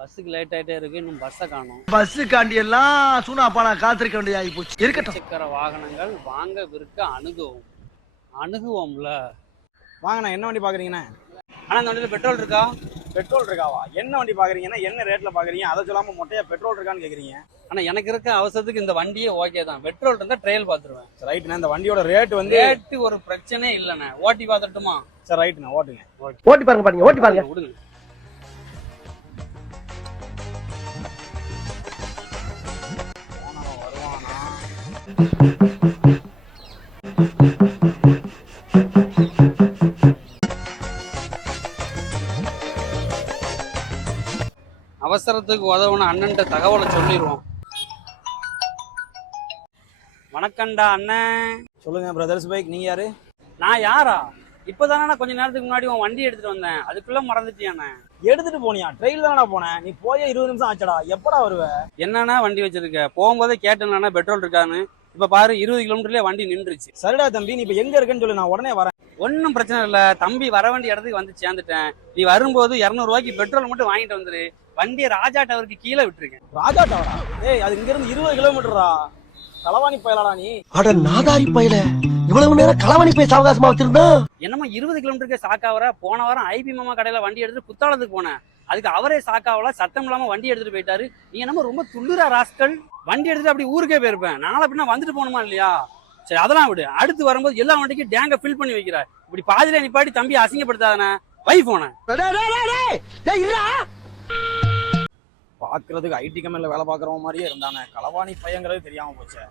பஸ்ஸுக்கு லேட் ஆயிட்டே இருக்கு, இன்னும் பஸ்ஸை காணோம். பஸ்ஸுக்காண்டி எல்லாம் சூனாப்பானா காத்திருக்க வேண்டிய ஆகி போச்சு. இருக்கட்டும். சக்கர வாகனங்கள் வாங்க விற்க அணுகுவோம்ல. வாங்கண்ணா, என்ன வண்டி பாக்குறீங்கண்ணா? ஆனா இந்த வண்டியில பெட்ரோல் இருக்கா? பெட்ரோல் இருக்காவா? என்ன வண்டி பாக்குறீங்கன்னா என்ன ரேட்ல பாக்குறீங்க? அதை சொல்லாம மொட்டையா பெட்ரோல் இருக்கான்னு கேக்குறீங்க. ஆனா எனக்கு இருக்க அவசரத்துக்கு இந்த வண்டியே ஓகே தான். பெட்ரோல் இருந்தா ட்ரையல் பாத்துருவேன். சரி ரைட்ண்ணா, இந்த வண்டியோட ரேட் வந்து ரேட்டு ஒரு பிரச்சனை இல்லைண்ணே. ஓட்டி பாத்துட்டுமா? சரி ரைட்ண்ணா, ஓட்டுங்க. ஓட்டி பாருங்க, ஓட்டி பாருங்க. விடுங்க. அவசரத்துக்கு உதவுன அண்ணன்ட்ட தகவலை சொல்லிடுவோம். வணக்கம்டா அண்ணன். சொல்லுங்க பிரதர்ஸ் பைக், நீங்க யாரு? நான் யாரா? இப்பதானே கொஞ்ச நேரத்துக்கு முன்னாடி உன் வண்டி எடுத்துட்டு வந்தேன், அதுக்குள்ள மறந்துட்டியாண்ணே? எடுத்துட்டு போனியா? ட்ரெயின்ல தானடா போனேன். நீ போய 20 நிமிஷம் ஆச்சடா. எப்படா வருவ? என்னன்னா வண்டி வச்சிருக்க? போகும்போதே கேட்டேன்னா பெட்ரோல் இருக்கான்னு. இப்ப பாரு 20 கிலோமீட்டர்லயே வண்டி நின்றுச்சு. சரிடா தம்பி, நீ இப்ப எங்க இருக்கன்னு சொல்லு, நான் உடனே வரேன். ஒன்னும் பிரச்சனை இல்ல தம்பி, வர வேண்டிய இடத்துக்கு வந்து சேர்ந்துட்டேன். நீ வரும்போது 200 ரூபாய்க்கு பெட்ரோல் மட்டும் வாங்கிட்டு வந்துரு. வண்டியை ராஜா டவருக்கு கீழே விட்டுருக்கேன். ராஜா டவரா? ஏய், அது இங்க இருந்து 20 கிலோமீட்டரா. களவாணி பயலடா நீ. அட நாதாரி பயல, இவ்வளவு நேரம் களவாணி போய் சாவகாசமா வச்சிருந்தா. என்னமா 20 கிலோமீட்டருக்கு சாக்காவர? போன வாரம் ஐபி மாமா கடையில வண்டி எடுத்து குத்தாலத்துக்கு போனேன். அதுக்கு அவரே சாக்காவல, சத்தம் இல்லாம வண்டி எடுத்துட்டு போயிட்டாரு. நீ என்னமோ ரொம்ப துள்ளுரா ராஸ்கல். வண்டி எடுத்துட்டு அப்படி ஊருக்கே போயிருப்பேன். நாளை பின்ன வந்துட்டு போகணுமா இல்லையா? சரி அதெல்லாம் விடு. அடுத்து வரும்போது எல்லா வண்டிக்கும் டேங்க ஃபில் பண்ணி வைக்கிறார். இப்படி பாதியில நிப்பாட்டி தம்பி அசிங்கப்படுத்தாதானே. வை போன பாக்குறதுக்கு ஐடி கம்பெனில வேலை பாக்குறவங்க மாதிரியே இருந்தானே. களவாணி பையங்கிறது தெரியாம போச்சே.